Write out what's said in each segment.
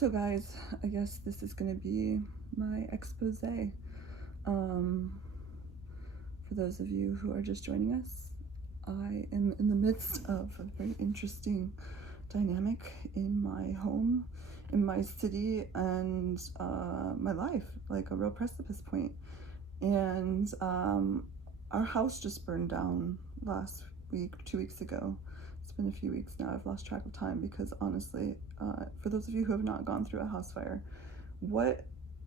So guys, I guess this is going to be my expose. For those of you who are just joining us, I am in the midst of a very interesting dynamic in my home, in my city, and my life, like a real precipice point. And our house just burned down last week, 2 weeks ago. It's been a few weeks now. I've lost track of time because honestly, for those of you who have not gone through a house fire, what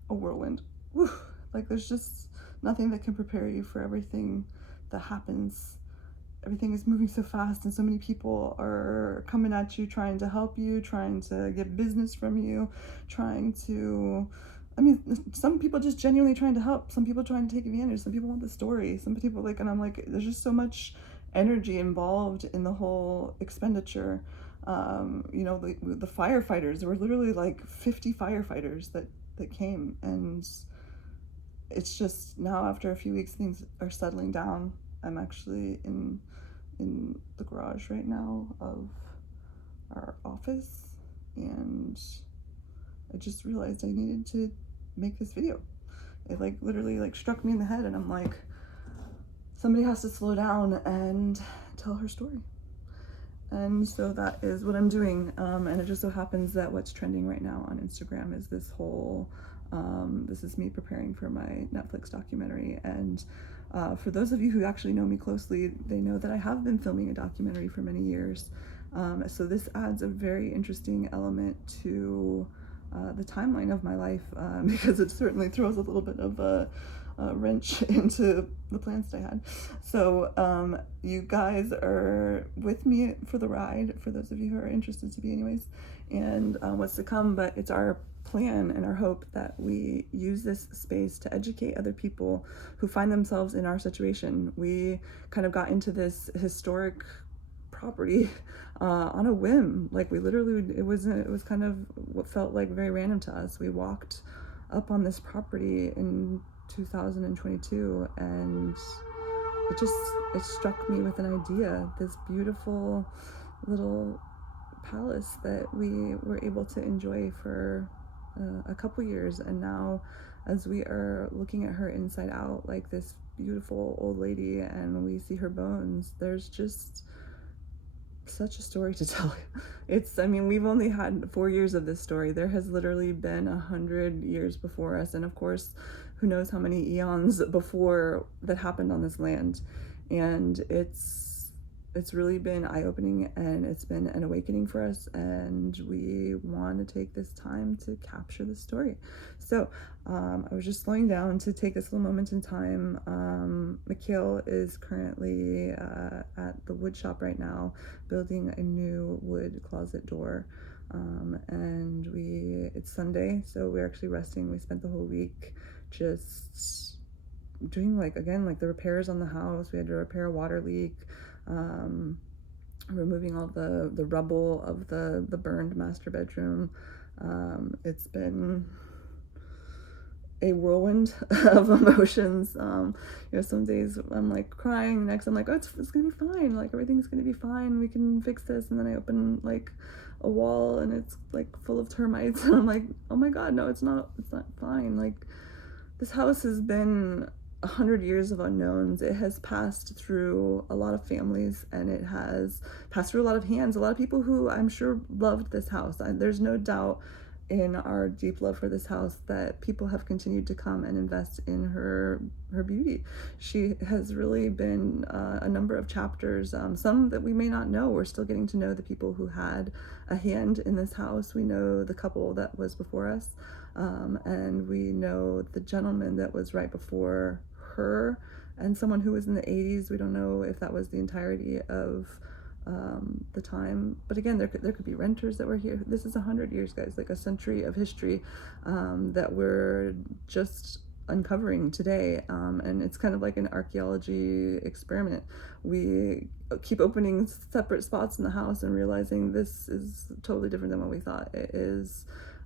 a whirlwind. Whew. Like there's just nothing that can prepare you for everything that happens. Everything is moving so fast and so many people are coming at you, trying to help you, trying to get business from you, some people just genuinely trying to help, some people trying to take advantage, some people want the story, some people and I'm like, there's just so much energy involved in the whole expenditure. The firefighters, there were literally like 50 firefighters that came, and it's just now after a few weeks things are settling down. I'm actually in the garage right now of our office, and I just realized I needed to make this video. It literally struck me in the head, and I'm like, somebody has to slow down and tell her story. And so that is what I'm doing. And it just so happens that what's trending right now on Instagram is this whole, this is me preparing for my Netflix documentary. And for those of you who actually know me closely, they know that I have been filming a documentary for many years. So this adds a very interesting element to the timeline of my life, because it certainly throws a little bit of a wrench into the plans that I had. So you guys are with me for the ride, for those of you who are interested to be anyways, and what's to come. But it's our plan and our hope that we use this space to educate other people who find themselves in our situation. We kind of got into this historic property on a whim. Like we literally, it was kind of what felt like very random to us. We walked up on this property in 2022, and it struck me with an idea, this beautiful little palace that we were able to enjoy for a couple years. And now as we are looking at her inside out, like this beautiful old lady, and we see her bones, there's just such a story to tell. We've only had 4 years of this story. There has literally been 100 years before us, and of course who knows how many eons before that happened on this land. And it's really been eye-opening, and it's been an awakening for us, and we want to take this time to capture the story. So I was just slowing down to take this little moment in time. Mikhail is currently at the wood shop right now, building a new wood closet door. And it's Sunday, so we're actually resting. We spent the whole week just doing the repairs on the house. We had to repair a water leak, removing all the rubble of the burned master bedroom. It's been a whirlwind of emotions. Some days I'm like crying, next I'm like, oh, it's gonna be fine, like everything's gonna be fine, we can fix this. And then I open like a wall and it's like full of termites, and I'm like, oh my god, no, it's not fine. Like, this house has been 100 years of unknowns. It has passed through a lot of families, and it has passed through a lot of hands, a lot of people who I'm sure loved this house. There's no doubt in our deep love for this house that people have continued to come and invest in her beauty. She has really been a number of chapters, some that we may not know. We're still getting to know the people who had a hand in this house. We know the couple that was before us, and we know the gentleman that was right before her, and someone who was in the 80s. We don't know if that was the entirety of the time, but again, there could be renters that were here. This is 100 years, guys, like a century of history that we're just uncovering today, and it's kind of like an archaeology experiment. We keep opening separate spots in the house and realizing this is totally different than what we thought it is.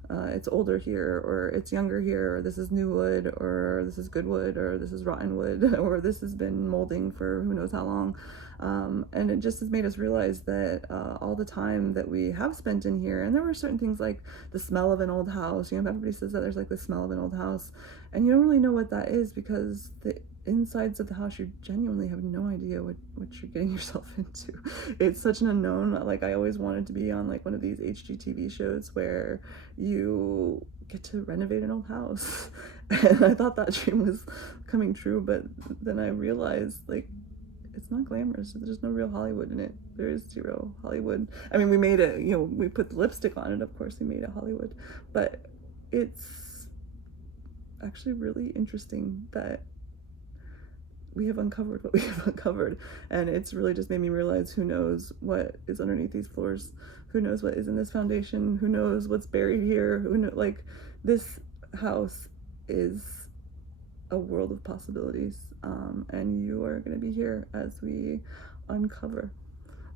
It's older here, or it's younger here, or this is new wood, or this is good wood, or this is rotten wood, or this has been molding for who knows how long. And it just has made us realize that all the time that we have spent in here, and there were certain things like the smell of an old house. You know, everybody says that there's like the smell of an old house, and you don't really know what that is because the insides of the house, you genuinely have no idea what you're getting yourself into. It's such an unknown. Like, I always wanted to be on like one of these HGTV shows where you get to renovate an old house. And I thought that dream was coming true, but then I realized, like, it's not glamorous. There's no real Hollywood in it. There is zero Hollywood. I mean, we made it, you know, we put the lipstick on it, of course, we made it Hollywood, but it's actually really interesting that we have uncovered what we have uncovered, and it's really just made me realize who knows what is underneath these floors, who knows what is in this foundation, who knows what's buried here, who know, like, this house is a world of possibilities, and you are going to be here as we uncover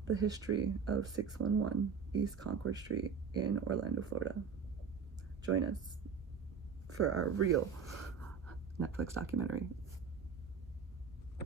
the history of 611 East Concord Street in Orlando, Florida. Join us for our real Netflix documentary.